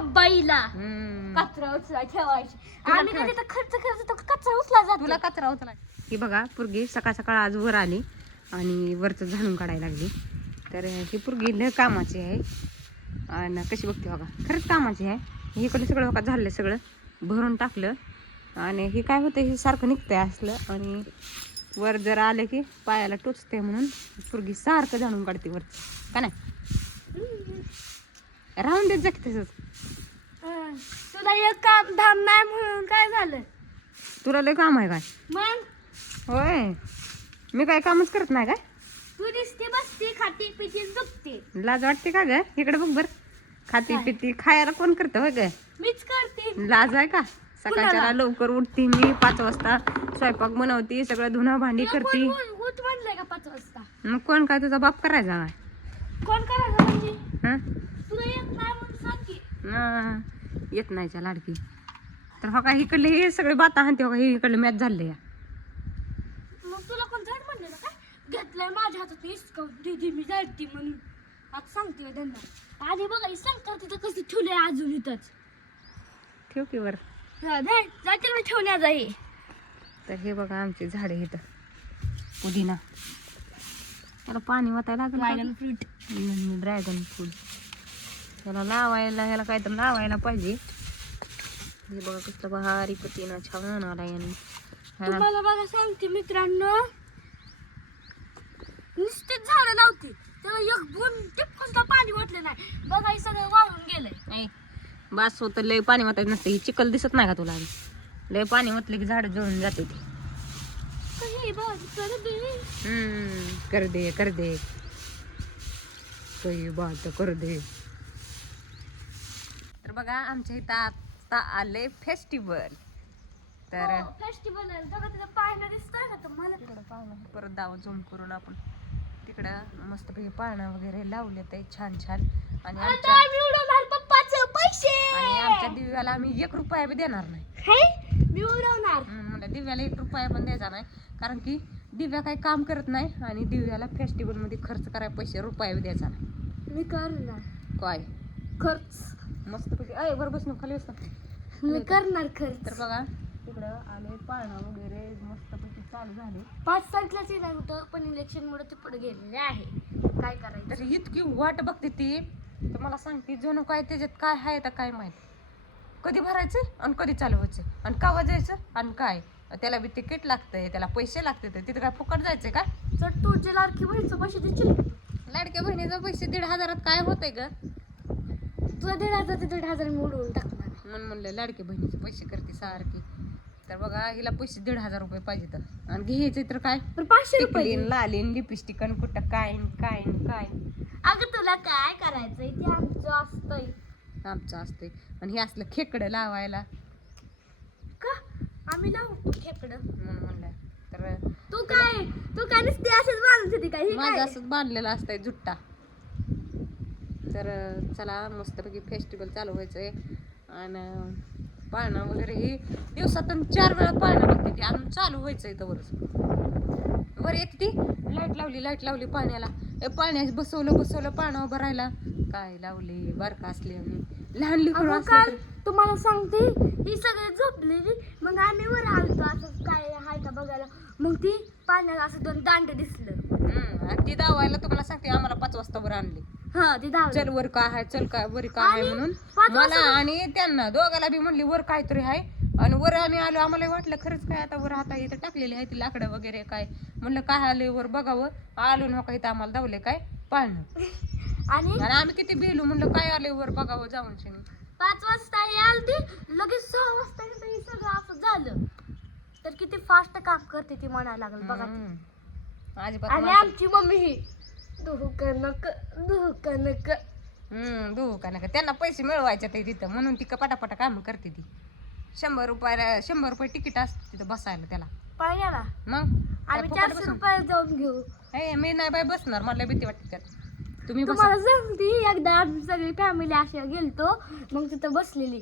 बाईला. हम्म. कचरा उचला ठेवायची. आम्ही तर खर्च करतो तर कचरा उचला जातो. तुला कचरा उचला. ही बघा पुरगी सकाळ सकाळ आज वर आली आणि वरचं झाडून काढायला लागली. तर ही पुरगी लय कामाची आहे. आणि कशी बघते बघा खरंच कामाची आहे. इकडे सगळं बघा झालं सगळं भरून टाकलं. आणि हे काय होतं हे सारखं निघतंय असलं. आणि वर जर आलं की पायाला टोचते म्हणून पुरगी सारखं झाडून काढते वर का नाही? राहून देत जाते तसंच. तुला एक काम धाम नाही म्हणून काय झालं? तुला लय काम आहे काय? मग? होय. मी काय कामच करत नाही काय? तू दिसते बसते खाती पिती लाज वाटते का ग? इकडे बघ बर. खाती काय? पिती खायला कोण करतं होय ग? मीच करते. लाज आहे का? सकाळच्या कुणाला? लवकर उठते मी पाच वाजता स्वयंपाक बनवते सगळं धुणं भांडी तुला करते. कोण उठ- उठ म्हणलंय का पाच वाजता? मग कोण काय तुझा बाप करायचा काय? कोण करायचं म्हणजे? हं? तुला येत नाही म्हणून सांग की अं, येत नाहीच्या लाडकी. तर हो का इकडले हे सगळे बाता हाणते हो का हे इकडले मॅच झाले या. मग तुला कोण झाड म्हणलेलं काय? घेतलंय माझ्या हातात इसकावून दीदी मी जायती म्हणून. आता सांगते त्यांना? आधी बघा ही शंकर तिथं कशी ठेवले अजून इथंच. ठेव की वर. मी ठेवण्यात आहे तर हे बघा आमचे झाडे इथं. पुदिना. त्याला पाणी वाटायला लागलं फ्रूट ड्रॅगन फ्रूट त्याला लावायला ह्याला काय तर लावायला पाहिजे. हे बघा कसलं भारी पतीना छान आला याने तुम्हाला बघा सांगते मित्रांनो. नुसतेच झाडं लावते. त्याला एक दोन टिपकं सुद्धा पाणी वाटलं नाही. बघा हे सगळं वाळून गेलंय. नाही बास होतं लय पाणी वाटायचं नसतं ही चिखल दिसत नाही का तुला? लय पाणी म्हटलं की झाड जळून जाते ती. कर दे. कर दे काही बात कर दे. तर बघा आमच्या इथं आता आले फेस्टिवल तर हो, फेस्टिवल आहे. बघा तिथं पाळणं दिसतंय का तुम्हाला? तिकडं पाळणं परत दाव झूम करून आपण. तिकडं मस्तपैकी पाळणं वगैरे लावले ते छान छान. आणि आमच्या पैसे! आणि आमच्या दिव्याला आम्ही एक रुपया बी देणार नाही. मी उडवणार. हम्म, म्हणलं दिव्याला एक रुपया पण द्यायचा नाही. कारण की दिव्या काही काम करत नाही आणि दिव्याला फेस्टिवलमध्ये खर्च करायला पैसे रुपया बी द्यायचा नाही. मी करणार. काय? खर्च. मस्तपैकी. अय वर बस ना खाली बस ना. मी करणार खर्च. तर बघा तिकडं आले पाळणं वगैरे मस्तपैकी चालू झाले. पाच तारखेलाच येणार होतं पण इलेक्शन मुळे ते पुढे गेलेले आहे. काय करायचं? तर इतकी वाट बघते ती. तर मला सांगते जणू काय त्याच्यात काय आहे तर काय माहीत? कधी भरायचं आणि कधी चालू व्हायचं? आणि का वाजायचं आणि काय? त्याला बी तिकीट लागतंय त्याला पैसे लागते तिथं काय फुकट जायचंय का? तर तुझे लाडकी बहिणीचं पैसे देशील लाडक्या बहिणीचं पैसे दीड हजारात काय होतंय ग? तुला दीड हजार ते दीड हजार मी उडवून टाकणार. म्हणून म्हणलं लाडके बहिणीचे पैसे करते सारखी. तर बघा हिला पैसे दीड हजार रुपये पाहिजे तर. आणि घ्यायचे तर काय? पण पाचशे रुपये टिकलीन. लालीन लिपस्टिक आणि कुठं काय न काय न काय? अगं तुला काय करायचंय? ते आमचं असतंय. आमचं असतंय. आणि हे असलं खेकडं लावायला. का? आम्ही लावतो खेकडं. म्हणून म्हणलं तर तू काय? तू काय नुसती असेच बांधत होती काय? हे माझं काय? असंच बांधलेलं असतंय जुट्टा. तर चला मस्तपैकी फेस्टिवल चालू व्हायचंय. आणि पाळणं वगैरे ही दिवसातून चार वेळा पाळणं बघते ती. अजून चालू व्हायचंय तर वरच. वर येते ती. लाइट लावली लाइट लावली पाण्याला ए पाण्यात बसवलं बसवलं पाण्यावर भरायला काय लावली बारका असली आम्ही. लहान असलं काल तुम्हाला सांगते ही सगळी झोपलेली. मग आम्ही वर आलतो असं काय हाय का बघायला. मग ती पाण्यात असं दोन दांडे दिसलं. ती दावायला तुम्हाला सांगते आम्हाला पाच वाजता वर आणली. हा ती चल वर काय आहे चल काय वर काय आहे आणि म्हणून. पाच मला वाजता- आणि त्यांना दोघाला बी म्हणली वर काहीतरी आहे. आणि वर आम्ही आलो आम्हाला वाटलं खरंच काय आता वर आता इथं टाकलेली आहे ती लाकडं वगैरे काय. म्हणलं काय आले वर बघावं. आलो नका इथं आम्हाला धावले काय? पाळणं. आणि आणि आम्ही किती भिलो म्हणलं काय आले वर बघावं जाऊन शिनी. पाच वाजता आलती लगेच सहा वाजता हे सगळं असं झालं. तर किती फास्ट काम करते ती म्हणायला लागल बघा ती. हम्म. अजिबात आणि आमची मम्मी ही. धुक नक धुक नक हम्म दू का नका त्यांना पैसे मिळवायचे ते तिथं. म्हणून ती पटापटा काम करते ती. शंभर रुपयाला शंभर रुपये तिकीट असते तिथं बसायला त्याला. मग? आम्ही फुकट चारशे बसून? रुपये जाऊन घेऊ. हे मी नाही बाय बसणार. मला भीती वाटते त्यात. तुम्ही बसा. तुम्हाला सांगते एकदा आमची सगळी फॅमिली अशी गेलतो. मग तिथं बसलेली.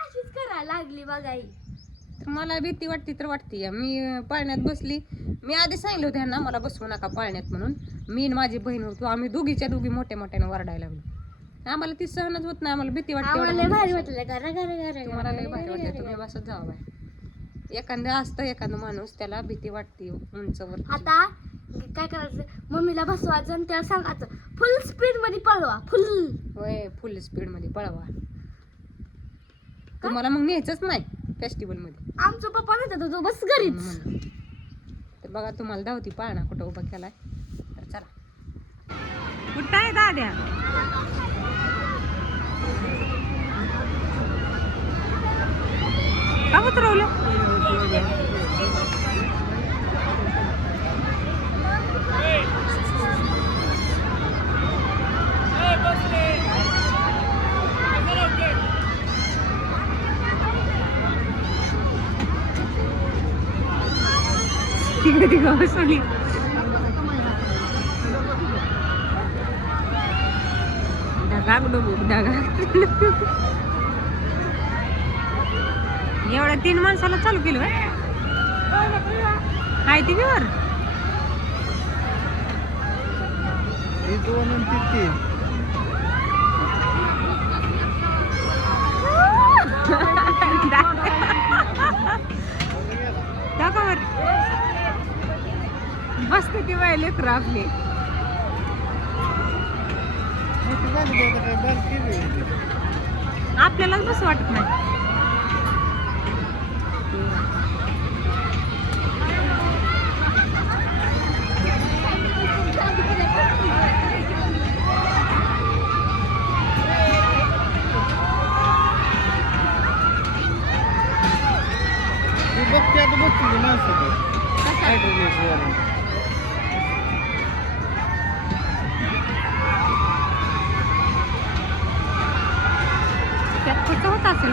अशीच करायला लागली बघा ही. तर मला भीती वाटते तर वाटते मी पाळण्यात बसली. मी आधी सांगितलं होतं ह्यांना मला बसवू नका पाळण्यात म्हणून. मी आणि माझी बहीण होतो. आम्ही दोघीच्या दोघी मोठ्या मोठ्यानं वरडायला लागलो. आम्हाला ती सहनच होत नाही. आम्हाला भीती वाटते एवढं लय भारी वाटते तुम्ही बसत जावा एखादं असतं एखादं माणूस त्याला भीती वाटते उंचवर आता काय करायचं? मम्मीला बसवायचं आणि त्याला सांगायचं फुल स्पीडमध्ये पळवा फुल. होय फुल स्पीडमध्ये पळवा तुम्हाला मग न्यायचंच नाही. फेस्टिवलमध्ये आमचं पप्पा म्हणतात तू बस घरीच. म्हणून. तर बघा तुम्हाला धावती पाळणा कुठं उभा केलाय. तर चला. कुठं आहे दाद्या? का उतरवलं? तिकडे तिकडे बसवली ढगाक डुबुक ढगाक एवढ्या तीन माणसाला चालू केलं का हाय ती वर? वर बसते ती बाय लेकरं आपली आपल्यालाच बस वाटत नाही त्यात कसं होत असेल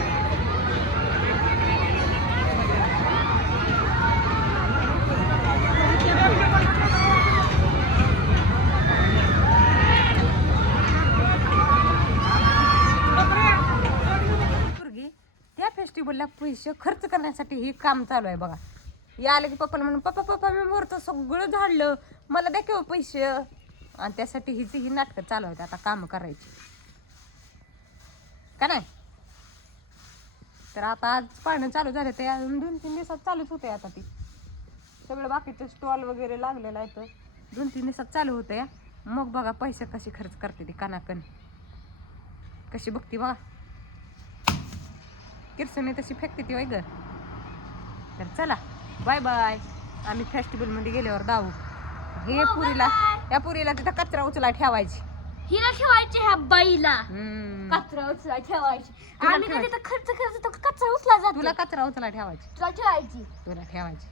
पैसे खर्च करण्यासाठी हे काम चालू आहे बघा. या आलं की पप्पाला म्हणून पप्पा पप्पा मी वरतं सगळं झाडलं. मला द्या किंवा पैसे. आणि त्यासाठी हिची ही नाटकं चालू आहेत आता काम करायची. का नाही? तर आता आज पाहणं चालू झालं ते अजून दोन तीन दिवसात चालूच होते आता ती. सगळं बाकीचे स्टॉल वगैरे लागलेलं आहे तर दोन तीन दिवसात चालू होतं. या मग बघा पैसे कसे खर्च करते ती कानाकन. कशी बघती बघा. किरसने तशी फेकते ती ग. तर चला बाय बाय. आम्ही फेस्टिवलमध्ये गेल्यावर जाऊ हे पुरीला या पुरीला तिथं कचरा उचला ठेवायची. हिला ठेवायची ह्या बाईला. कचरा उचला ठेवायची. आम्ही कधी तर खर्च तर कचरा उचला जातो. तुला कचरा उचला ठेवायची. तुला ठेवायची. तुला ठेवायची.